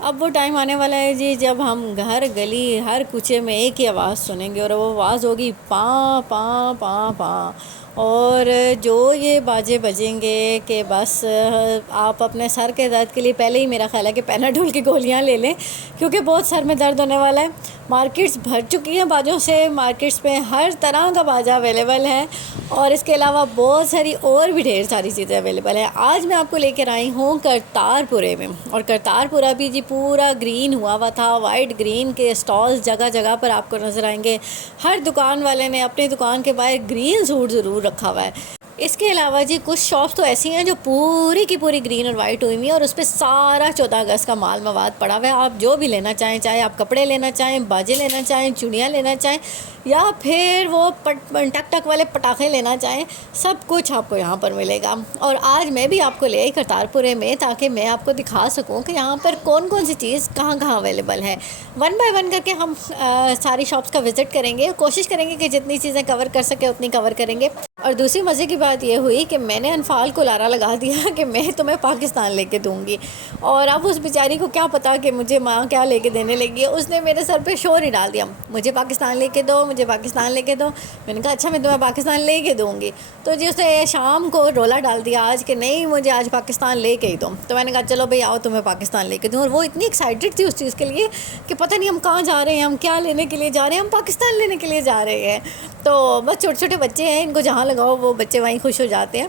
अब वो टाइम आने वाला है जी जब हम घर गली हर कूचे में एक ही आवाज़ सुनेंगे और वो आवाज़ होगी पाँ पाँ पाँ पाँ। और जो ये बाजे बजेंगे कि बस आप अपने सर के दर्द के लिए पहले ही मेरा ख़्याल है कि पैनाडोल की गोलियां ले लें, क्योंकि बहुत सर में दर्द होने वाला है। मार्केट्स भर चुकी हैं बाजों से, मार्केट्स में हर तरह का बाजा अवेलेबल है और इसके अलावा बहुत सारी और भी ढेर सारी चीज़ें अवेलेबल है। आज मैं आपको लेकर आई हूँ करतारपुरे में, और करतारपुरा भी जी पूरा ग्रीन हुआ था। वाइट ग्रीन के स्टॉल्स जगह जगह पर आपको नज़र आएंगे। हर दुकान वाले ने अपनी दुकान के बाहर ग्रीन सूट ज़रूर रखा हुआ है। इसके अलावा जी कुछ शॉप्स तो ऐसी हैं जो पूरी की पूरी ग्रीन और वाइट हुई हुई हैं और उस पर सारा 14 अगस्त का माल मवाद पड़ा हुआ है। आप जो भी लेना चाहें, चाहे आप कपड़े लेना चाहें, बाजे लेना चाहें, चूड़ियाँ लेना चाहें, या फिर वो टक टक वाले पटाखे लेना चाहें, सब कुछ आपको यहाँ पर मिलेगा। और आज मैं भी आपको ले आई करतारपुरे में ताकि मैं आपको दिखा सकूँ कि यहाँ पर कौन कौन सी चीज़ कहाँ कहाँ अवेलेबल है। वन बाय वन करके हम सारी शॉप्स का विज़िट करेंगे, कोशिश करेंगे कि जितनी चीज़ें कवर कर सके उतनी कवर करेंगे। और दूसरी मज़े की बात ये हुई कि मैंने अनफाल को लारा लगा दिया कि मैं तुम्हें पाकिस्तान लेके दूँगी, और अब उस बेचारी को क्या पता कि मुझे माँ क्या लेके देने लगी है। उसने मेरे सर पे शोर ही डाल दिया, मुझे पाकिस्तान लेके दो, मुझे पाकिस्तान लेके दो। मैंने कहा अच्छा मैं तुम्हें पाकिस्तान लेके दूँगी। तो जी उसने शाम को रोला डाल दिया आज कि नहीं मुझे आज पाकिस्तान लेके ही दो। तो मैंने कहा चलो भाई आओ तुम्हें पाकिस्तान लेके दूँ। और वो इतनी एक्साइटेड थी उस चीज़ के लिए कि पता नहीं हम कहाँ जा रहे हैं, हम क्या लेने के लिए जा रहे हैं, हम पाकिस्तान लेने के लिए जा रहे हैं। तो बस छोटे छोटे बच्चे हैं, इनको जहाँ लगाओ वो बच्चे वहीं खुश हो जाते हैं।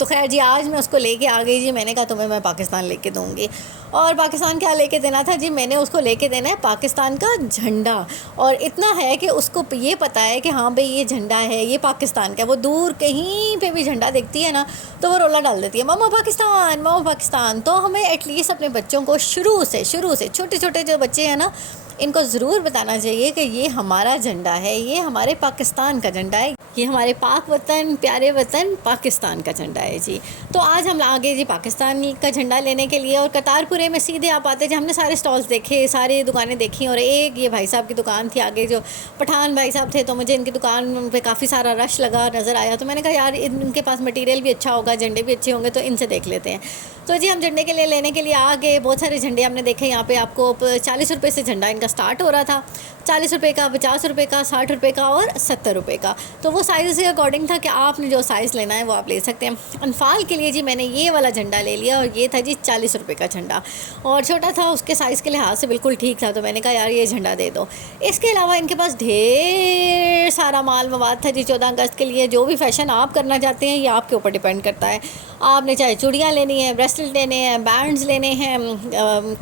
तो खैर जी आज मैं उसको लेके आ गई जी। मैंने कहा तुम्हें मैं पाकिस्तान लेके दूँगी। और पाकिस्तान क्या लेके देना था जी, मैंने उसको लेके देना है पाकिस्तान का झंडा। और इतना है कि उसको ये पता है कि हाँ भाई ये झंडा है, ये पाकिस्तान का। वो दूर कहीं पे भी झंडा देखती है ना तो वो रोला डाल देती है, मम्मा पाकिस्तान, मम्मा पाकिस्तान। तो हमें एटलीस्ट अपने बच्चों को शुरू से छोटे छोटे जो बच्चे हैं ना, इनको ज़रूर बताना चाहिए कि ये हमारा झंडा है, ये हमारे पाकिस्तान का झंडा है, ये हमारे पाक वतन, प्यारे वतन पाकिस्तान का झंडा है जी। तो आज हम आ गए जी पाकिस्तान का झंडा लेने के लिए। और करतारपुरे में सीधे आप आते जी, हमने सारे स्टॉल्स देखे, सारी दुकानें देखी। और एक ये भाई साहब की दुकान थी आगे, जो पठान भाई साहब थे। तो मुझे इनकी दुकान पे काफ़ी सारा रश लगा नज़र आया। तो मैंने कहा यार इनके पास मटेरियल भी अच्छा होगा, झंडे भी अच्छे होंगे, तो इनसे देख लेते हैं। तो जी हम झंडे के लिए लेने के लिए आ गए। बहुत सारे झंडे हमने देखे। यहाँ पे आपको 40 रुपये से झंडा इनका स्टार्ट हो रहा था। 40 रुपये का, 50 रुपये का, 60 रुपये का और 70 रुपये का। तो वो साइज़ के अकॉर्डिंग था कि आपने जो साइज़ लेना है वो आप ले सकते हैं। अनफाल के लिए जी मैंने ये वाला झंडा ले लिया, और ये था जी 40 रुपये का झंडा, और छोटा था, उसके साइज़ के लिहाज से बिल्कुल ठीक था। तो मैंने कहा यार ये झंडा दे दो। इसके अलावा इनके पास ढेर सारा माल मवाद था जी 14 अगस्त के लिए। जो भी फैशन आप करना चाहते हैं ये आपके ऊपर डिपेंड करता है। आपने चाहे चूड़ियाँ लेनी है, ब्रेसलेट लेने हैं, बैंड्स लेने हैं,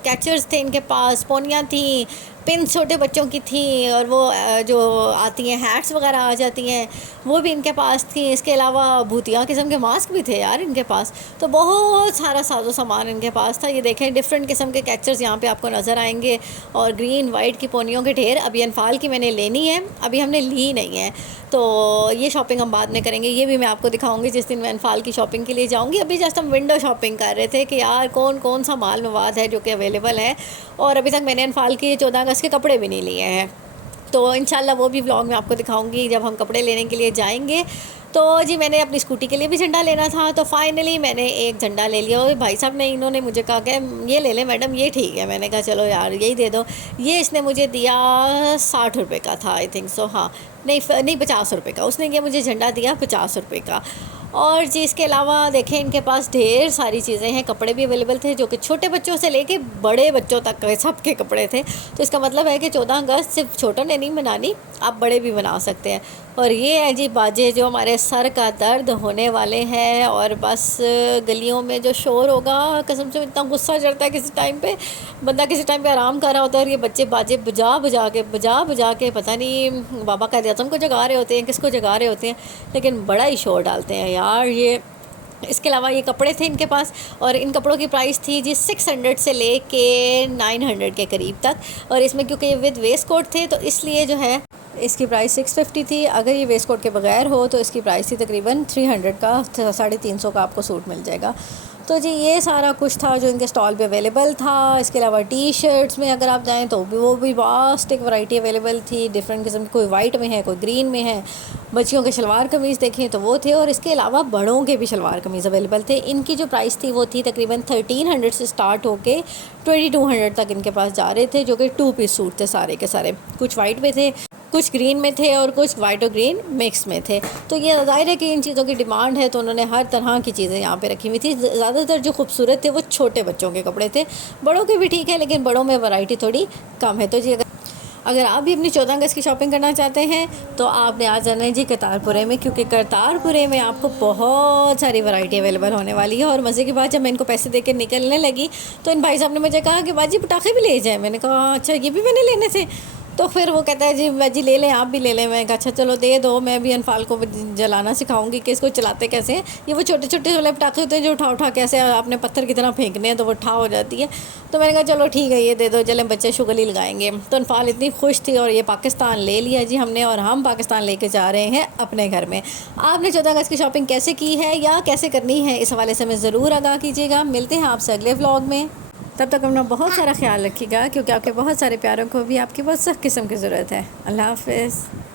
कैचर्स थे इनके पास, पोनियाँ थी, पिन छोटे बच्चों की थी, और वो जो आती हैं हैट्स वगैरह आ जाती हैं वो भी इनके पास थी। इसके अलावा भूतिया किस्म के मास्क भी थे यार इनके पास। तो बहुत सारा साजो सामान इनके पास था। ये देखें डिफरेंट किस्म के कैचर्स यहाँ पे आपको नज़र आएंगे, और ग्रीन वाइट की पोनियों के ढेर। अभी अनफाल की मैंने लेनी है, अभी हमने ली नहीं है, तो ये शॉपिंग हम बाद में करेंगे। ये भी मैं आपको दिखाऊंगी जिस दिन मैं अनफाल की शॉपिंग के लिए जाऊंगी। अभी जस्ट हम विंडो शॉपिंग कर रहे थे कि यार कौन कौन सा माल मवाद है जो कि अवेलेबल है। और अभी तक मैंने अनफाल के 14 अगस्त के कपड़े भी नहीं लिए हैं, तो इंशाल्लाह वो भी व्लॉग में आपको दिखाऊंगी जब हम कपड़े लेने के लिए जाएंगे। तो जी मैंने अपनी स्कूटी के लिए भी झंडा लेना था, तो फाइनली मैंने एक झंडा ले लिया। और भाई साहब ने इन्होंने मुझे कहा कि ये ले ले मैडम, ये ठीक है। मैंने कहा चलो यार यही दे दो। ये इसने मुझे दिया 60 रुपये का था, आई थिंक सो। हाँ नहीं 50 रुपये का। उसने ये मुझे झंडा दिया 50 रुपये का। और जी इसके अलावा देखें इनके पास ढेर सारी चीज़ें हैं। कपड़े भी अवेलेबल थे जो कि छोटे बच्चों से लेके बड़े बच्चों तक सबके कपड़े थे। तो इसका मतलब है कि 14 अगस्त सिर्फ छोटों ने नहीं मनानी, आप बड़े भी मना सकते हैं। और ये है जी बाजे जो हमारे सर का दर्द होने वाले हैं। और बस गलियों में जो शोर होगा, कसम से इतना गुस्सा चढ़ता है किसी टाइम पे, बंदा किसी टाइम पे आराम कर रहा होता है और ये बच्चे बाजे बजा बजा के पता नहीं बाबा का आज़म को जगा रहे होते हैं, किसको जगा रहे होते हैं, लेकिन बड़ा ही शोर डालते हैं यार ये। इसके अलावा ये कपड़े थे इनके पास, और इन कपड़ों की प्राइस थी जी 600 से लेके 900 के करीब तक। और इसमें क्योंकि ये विद वेस्ट कोट थे तो इसलिए जो है इसकी प्राइस 650 थी। अगर ये वेस्ट कोट के बगैर हो तो इसकी प्राइस थी तकरीबन 300 का, 350 का आपको सूट मिल जाएगा। तो जी ये सारा कुछ था जो इनके स्टॉल पे अवेलेबल था। इसके अलावा टी शर्ट्स में अगर आप जाएं तो वो भी वास्ट एक वैरायटी अवेलेबल थी, डिफरेंट किस्म की। कोई वाइट में है, कोई ग्रीन में है, बच्चियों के शलवार कमीज़ देखें तो वो थे, और इसके अलावा बड़ों के भी शलवार कमीज़ अवेलेबल थे। इनकी जो प्राइस थी वो थी तकरीबन 1300 से स्टार्ट होके 2200 तक इनके पास जा रहे थे, जो कि 2 पीस सूट थे सारे के सारे। कुछ वाइट में थे, कुछ ग्रीन में थे, और कुछ वाइट और ग्रीन मिक्स में थे। तो ये ज़ाहिर है कि इन चीज़ों की डिमांड है, तो उन्होंने हर तरह की चीज़ें यहाँ पे रखी हुई थी। ज़्यादातर जो खूबसूरत थे वो छोटे बच्चों के कपड़े थे, बड़ों के भी ठीक है, लेकिन बड़ों में वैरायटी थोड़ी कम है। तो जी अगर आप भी अपनी 14 अगस्त की शॉपिंग करना चाहते हैं तो आपने आ जाना है जी करतारपुरे में, क्योंकि करतारपुरे में आपको बहुत सारी वैरायटी अवेलेबल होने वाली है। और मज़े की बात, जब मैं इनको पैसे दे के निकलने लगी तो इन भाई साहब ने मुझे कहा कि बाजी पटाखे भी ले जाए। मैंने कहा अच्छा, ये भी मैंने लेने थे। तो फिर वो कहता है जी बाजी ले लें, आप भी ले लें। मैं कहा अच्छा चलो दे दो, मैं भी अनफाल को जलाना सिखाऊंगी कि इसको चलाते कैसे हैं। ये वो छोटे छोटे वाले पटाखे होते हैं जो उठा उठा कैसे आपने पत्थर की तरह फेंकने हैं तो वो ठा हो जाती है। तो मैंने कहा चलो ठीक है ये दे दो, चलें बच्चे शुगली लगाएंगे। तो अनफाल इतनी खुश थी, और ये पाकिस्तान ले लिया जी हमने, और हम पाकिस्तान लेके जा रहे हैं अपने घर में। आपने 14 अगस्त की शॉपिंग कैसे की है या कैसे करनी है, इस हवाले से हमें ज़रूर आगाह कीजिएगा। मिलते हैं आपसे अगले व्लॉग में। तब तक अपना बहुत सारा ख्याल रखिएगा, क्योंकि आपके बहुत सारे प्यारों को भी आपकी बहुत सख्त किस्म की ज़रूरत है। अल्लाह हाफ़िज़।